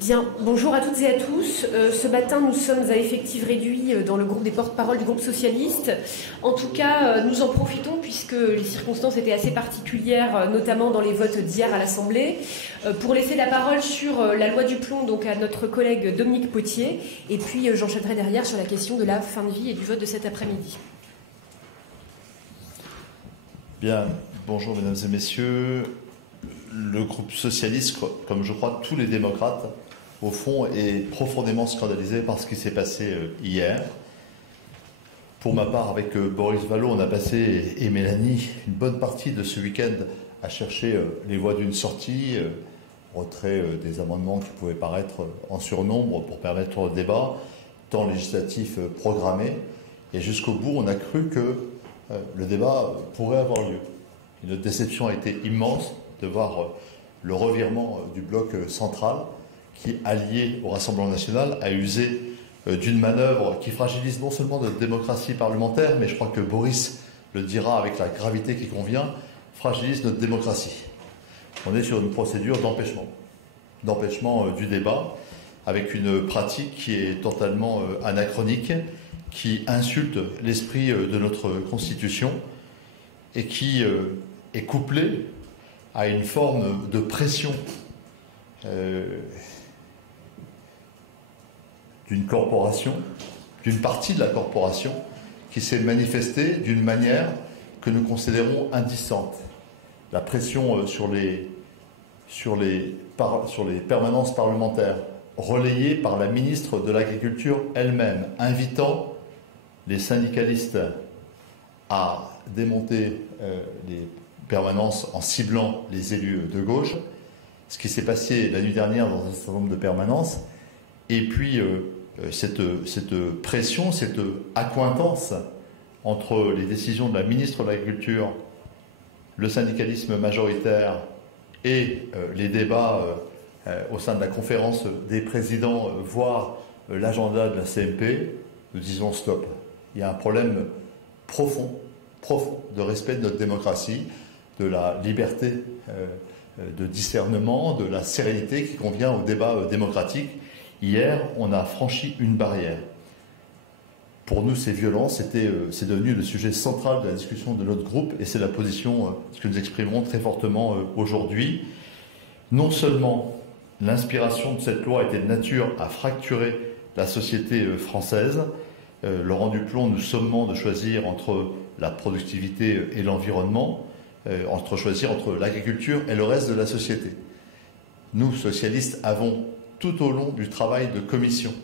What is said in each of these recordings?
Bien, bonjour à toutes et à tous. Ce matin, nous sommes à effectif réduit dans le groupe des porte-parole du groupe socialiste. En tout cas, nous en profitons puisque les circonstances étaient assez particulières, notamment dans les votes d'hier à l'Assemblée, pour laisser la parole sur la loi du plomb donc à notre collègue Dominique Potier, et puis j'enchaînerai derrière sur la question de la fin de vie et du vote de cet après-midi. Bien, bonjour mesdames et messieurs. Le groupe socialiste, comme je crois tous les démocrates, au fond, est profondément scandalisé par ce qui s'est passé hier. Pour ma part, avec Boris Vallaud, on a passé, et Mélanie, une bonne partie de ce week-end à chercher les voies d'une sortie, retrait des amendements qui pouvaient paraître en surnombre pour permettre le débat, temps législatif programmé. Et jusqu'au bout, on a cru que le débat pourrait avoir lieu. Et notre déception a été immense de voir le revirement du bloc central qui, allié au Rassemblement national, a usé d'une manœuvre qui fragilise non seulement notre démocratie parlementaire, mais je crois que Boris le dira avec la gravité qui convient, fragilise notre démocratie. On est sur une procédure d'empêchement du débat, avec une pratique qui est totalement anachronique, qui insulte l'esprit de notre Constitution et qui est couplée à une forme de pression d'une corporation, d'une partie de la corporation, qui s'est manifestée d'une manière que nous considérons indécente. La pression sur les permanences parlementaires, relayée par la ministre de l'Agriculture elle-même, invitant les syndicalistes à démonter les permanence en ciblant les élus de gauche, ce qui s'est passé la nuit dernière dans un certain nombre de permanences, et puis cette pression, cette accointance entre les décisions de la ministre de l'Agriculture, le syndicalisme majoritaire et les débats au sein de la conférence des présidents, voire l'agenda de la CMP, nous disons stop. Il y a un problème profond de respect de notre démocratie, de la liberté de discernement, de la sérénité qui convient au débat démocratique. Hier, on a franchi une barrière. Pour nous, ces violences, c'est devenu le sujet central de la discussion de notre groupe, et c'est la position que nous exprimerons très fortement aujourd'hui. Non seulement l'inspiration de cette loi était de nature à fracturer la société française, Laurent Duplomb nous sommant de choisir entre la productivité et l'environnement, choisir entre l'agriculture et le reste de la société. Nous, socialistes, avons tout au long du travail de commission,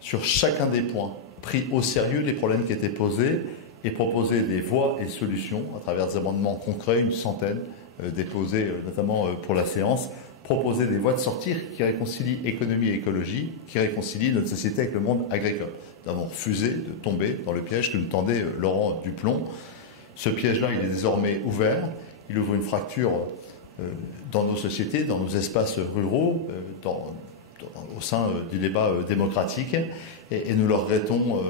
sur chacun des points, pris au sérieux les problèmes qui étaient posés et proposé des voies et solutions à travers des amendements concrets, une centaine déposés notamment pour la séance, proposer des voies de sortie qui réconcilient économie et écologie, qui réconcilient notre société avec le monde agricole. Nous avons refusé de tomber dans le piège que nous tendait Laurent Duplomb. Ce piège-là, il est désormais ouvert. Il ouvre une fracture dans nos sociétés, dans nos espaces ruraux, au sein du débat démocratique, et nous le regrettons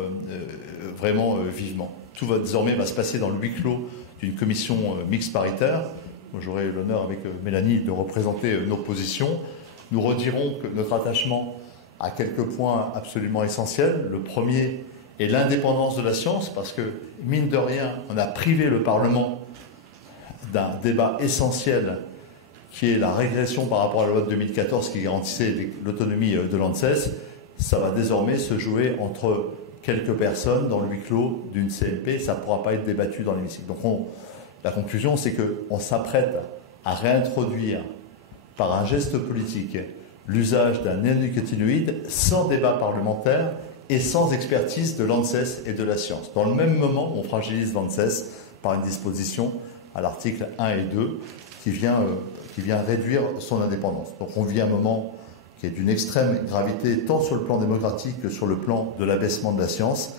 vraiment vivement. Tout va désormais se passer dans le huis clos d'une commission mixte paritaire. J'aurai l'honneur avec Mélanie de représenter nos positions. Nous redirons que notre attachement à quelques points absolument essentiels. Le premier est l'indépendance de la science, parce que, mine de rien, on a privé le Parlement d'un débat essentiel qui est la régression par rapport à la loi de 2014 qui garantissait l'autonomie de l'ANSES. Ça va désormais se jouer entre quelques personnes dans le huis clos d'une CMP. Ça ne pourra pas être débattu dans l'hémicycle. Donc la conclusion, c'est qu'on s'apprête à réintroduire par un geste politique l'usage d'un néonicotinoïde sans débat parlementaire et sans expertise de l'ANSES et de la science. Dans le même moment, on fragilise l'ANSES par une disposition à l'article 1 et 2 qui vient réduire son indépendance. Donc on vit un moment qui est d'une extrême gravité, tant sur le plan démocratique que sur le plan de l'abaissement de la science,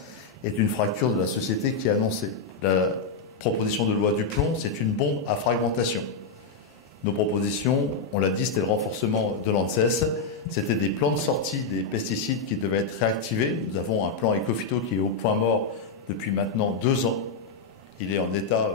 et d'une fracture de la société qui est annoncée. La proposition de loi Duplomb, c'est une bombe à fragmentation. Nos propositions, on l'a dit, c'était le renforcement de l'ANSES, c'était des plans de sortie des pesticides qui devaient être réactivés. Nous avons un plan Ecophyto qui est au point mort depuis maintenant 2 ans il est en état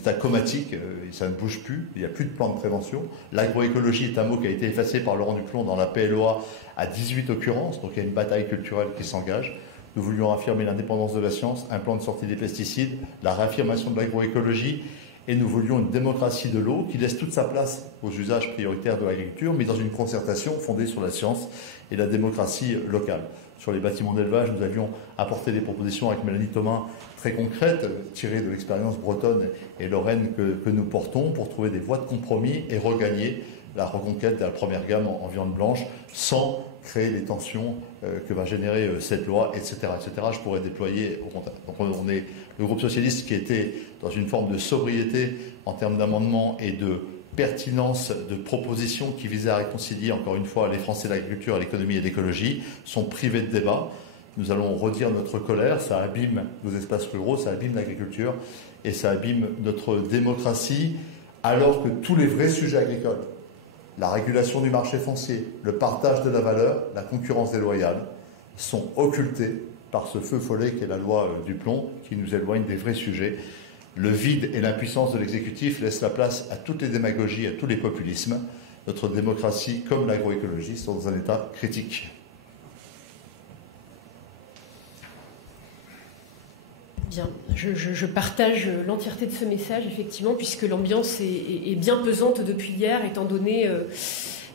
état comatique, ça ne bouge plus, il n'y a plus de plan de prévention. L'agroécologie est un mot qui a été effacé par Laurent Duplon dans la PLOA à 18 occurrences, donc il y a une bataille culturelle qui s'engage. Nous voulions affirmer l'indépendance de la science, un plan de sortie des pesticides, la réaffirmation de l'agroécologie, et nous voulions une démocratie de l'eau qui laisse toute sa place aux usages prioritaires de l'agriculture, mais dans une concertation fondée sur la science et la démocratie locale. Sur les bâtiments d'élevage, nous avions apporté des propositions avec Mélanie Thomas très concrètes, tirées de l'expérience bretonne et lorraine que nous portons pour trouver des voies de compromis et regagner la reconquête de la première gamme en viande blanche sans créer les tensions que va générer cette loi, etc., etc. Je pourrais déployer au contraire. Donc on est le groupe socialiste qui était dans une forme de sobriété en termes d'amendements et de pertinence de propositions qui visaient à réconcilier, encore une fois, les Français, l'agriculture, l'économie et l'écologie, sont privés de débat. Nous allons redire notre colère, ça abîme nos espaces ruraux, ça abîme l'agriculture et ça abîme notre démocratie, alors que tous les vrais sujets agricoles, la régulation du marché foncier, le partage de la valeur, la concurrence déloyale, sont occultés par ce feu follet qu'est la loi Duplon, qui nous éloigne des vrais sujets. Le vide et l'impuissance de l'exécutif laissent la place à toutes les démagogies, à tous les populismes. Notre démocratie, comme l'agroécologie, sont dans un état critique. Bien, je partage l'entièreté de ce message, effectivement, puisque l'ambiance est bien pesante depuis hier, étant donné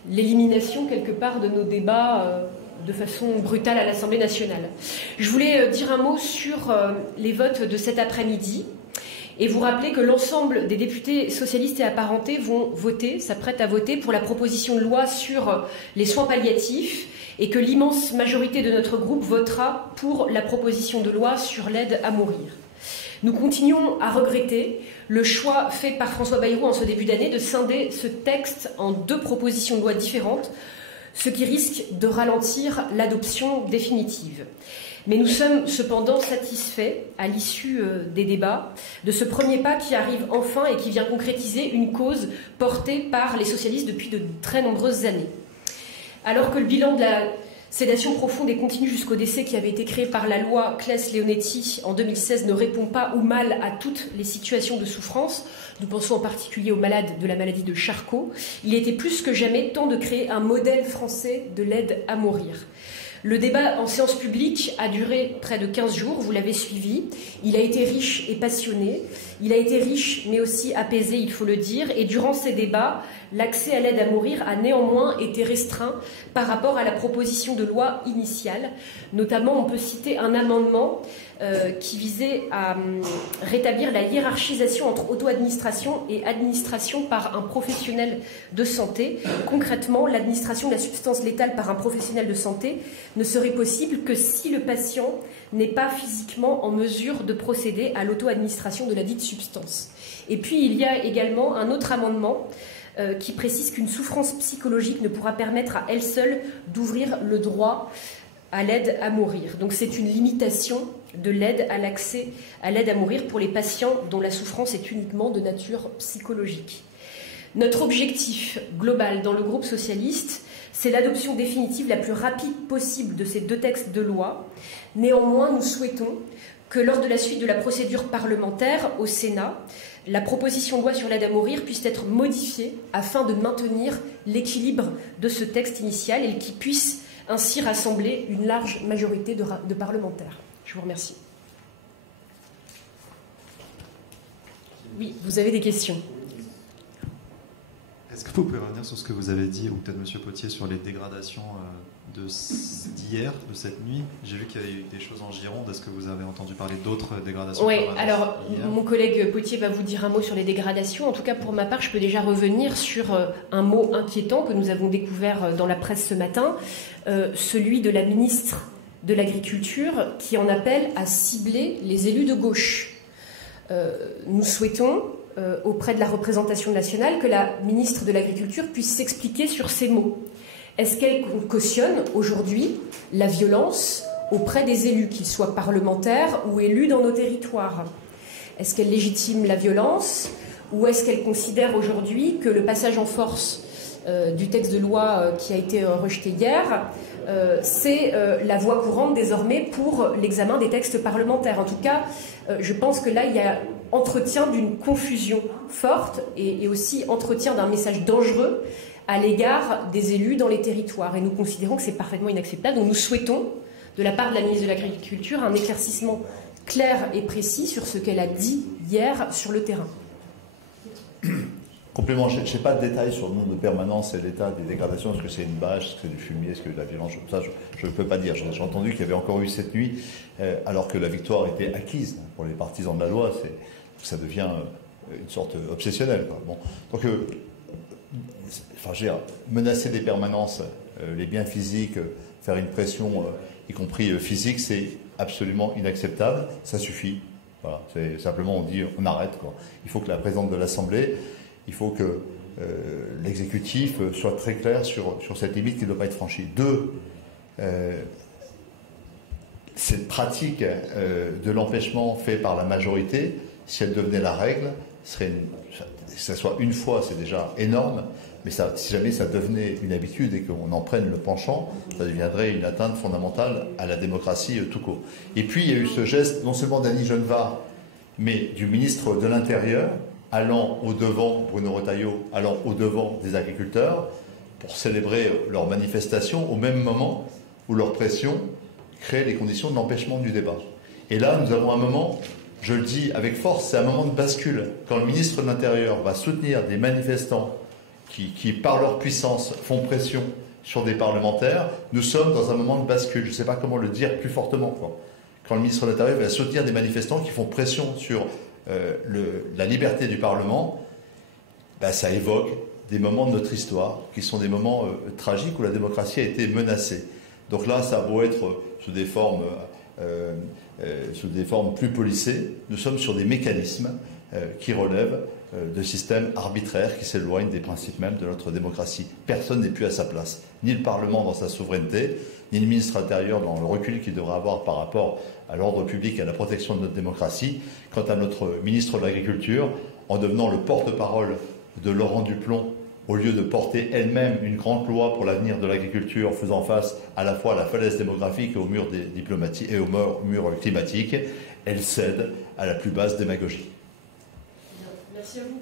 l'élimination, quelque part, de nos débats de façon brutale à l'Assemblée nationale. Je voulais dire un mot sur les votes de cet après-midi et vous rappeler que l'ensemble des députés socialistes et apparentés vont voter, s'apprêtent à voter pour la proposition de loi sur les soins palliatifs, et que l'immense majorité de notre groupe votera pour la proposition de loi sur l'aide à mourir. Nous continuons à regretter le choix fait par François Bayrou en ce début d'année de scinder ce texte en 2 propositions de loi différentes, ce qui risque de ralentir l'adoption définitive. Mais nous sommes cependant satisfaits, à l'issue des débats, de ce premier pas qui arrive enfin et qui vient concrétiser une cause portée par les socialistes depuis de très nombreuses années. Alors que le bilan de la sédation profonde et continue jusqu'au décès qui avait été créé par la loi Claes-Leonetti en 2016 ne répond pas ou mal à toutes les situations de souffrance, nous pensons en particulier aux malades de la maladie de Charcot, il était plus que jamais temps de créer un modèle français de l'aide à mourir. Le débat en séance publique a duré près de 15 jours, vous l'avez suivi. Il a été riche et passionné. Il a été riche mais aussi apaisé, il faut le dire. Et durant ces débats, l'accès à l'aide à mourir a néanmoins été restreint par rapport à la proposition de loi initiale. Notamment, on peut citer un amendement qui visait à rétablir la hiérarchisation entre auto-administration et administration par un professionnel de santé. Concrètement, l'administration de la substance létale par un professionnel de santé ne serait possible que si le patient n'est pas physiquement en mesure de procéder à l'auto-administration de la dite substance. Et puis, il y a également un autre amendement qui précise qu'une souffrance psychologique ne pourra permettre à elle seule d'ouvrir le droit à l'aide à mourir. Donc c'est une limitation de l'aide à l'accès à l'aide à mourir pour les patients dont la souffrance est uniquement de nature psychologique. Notre objectif global dans le groupe socialiste, c'est l'adoption définitive la plus rapide possible de ces 2 textes de loi. Néanmoins, nous souhaitons que lors de la suite de la procédure parlementaire au Sénat, la proposition de loi sur l'aide à mourir puisse être modifiée afin de maintenir l'équilibre de ce texte initial et qu'il puisse ainsi rassembler une large majorité de parlementaires. Je vous remercie. Oui, vous avez des questions. Est-ce que vous pouvez revenir sur ce que vous avez dit, ou peut-être M. Potier, sur les dégradations d'hier, de cette nuit? J'ai vu qu'il y avait eu des choses en Gironde. Est-ce que vous avez entendu parler d'autres dégradations? Oui, alors mon collègue Potier va vous dire un mot sur les dégradations. En tout cas, pour ma part, je peux déjà revenir sur un mot inquiétant que nous avons découvert dans la presse ce matin, celui de la ministre de l'Agriculture qui en appelle à cibler les élus de gauche. Nous souhaitons, auprès de la représentation nationale, que la ministre de l'Agriculture puisse s'expliquer sur ces mots. Est-ce qu'elle cautionne aujourd'hui la violence auprès des élus, qu'ils soient parlementaires ou élus dans nos territoires? Est-ce qu'elle légitime la violence ou est-ce qu'elle considère aujourd'hui que le passage en force du texte de loi qui a été rejeté hier, c'est la voie courante désormais pour l'examen des textes parlementaires. En tout cas, je pense que là, il y a entretien d'une confusion forte et aussi entretien d'un message dangereux à l'égard des élus dans les territoires. Et nous considérons que c'est parfaitement inacceptable. Donc nous souhaitons, de la part de la ministre de l'Agriculture, un éclaircissement clair et précis sur ce qu'elle a dit hier sur le terrain. Complément, je n'ai pas de détails sur le nombre de permanences et l'état des dégradations. Est-ce que c'est une bâche, est-ce que c'est du fumier, est-ce que de la violence? Ça, je ne peux pas dire. J'ai entendu qu'il y avait encore eu cette nuit, alors que la victoire était acquise pour les partisans de la loi. Ça devient une sorte obsessionnelle, quoi. Bon. Donc, je veux dire, menacer des permanences, les biens physiques, faire une pression, y compris physique, c'est absolument inacceptable. Ça suffit. Voilà. C'est simplement, on dit, on arrête, quoi. Il faut que la présidente de l'Assemblée, il faut que l'exécutif soit très clair sur cette limite qui ne doit pas être franchie. 2, cette pratique de l'empêchement fait par la majorité, si elle devenait la règle, que ça soit une fois, c'est déjà énorme, mais si jamais ça devenait une habitude et qu'on en prenne le penchant, ça deviendrait une atteinte fondamentale à la démocratie tout court. Et puis, il y a eu ce geste, non seulement d'Annie Genevard, mais du ministre de l'Intérieur, allant au-devant, Bruno Retailleau, allant au-devant des agriculteurs pour célébrer leur manifestation au même moment où leur pression crée les conditions de l'empêchement du débat. Et là, nous avons un moment, je le dis avec force, c'est un moment de bascule. Quand le ministre de l'Intérieur va soutenir des manifestants qui, par leur puissance, font pression sur des parlementaires, nous sommes dans un moment de bascule. Je ne sais pas comment le dire plus fortement, quoi. Quand le ministre de l'Intérieur va soutenir des manifestants qui font pression sur la liberté du Parlement, ça évoque des moments de notre histoire qui sont des moments tragiques où la démocratie a été menacée. Donc là, ça a beau être sous des formes plus policées, nous sommes sur des mécanismes qui relèvent de systèmes arbitraires qui s'éloignent des principes mêmes de notre démocratie. Personne n'est plus à sa place, ni le Parlement dans sa souveraineté, ni le ministre intérieur dans le recul qu'il devrait avoir par rapport à l'ordre public et à la protection de notre démocratie. Quant à notre ministre de l'Agriculture, en devenant le porte-parole de Laurent Duplon, au lieu de porter elle-même une grande loi pour l'avenir de l'agriculture, faisant face à la fois à la falaise démographique et au mur diplomatique et au mur climatique, elle cède à la plus basse démagogie. Merci à vous.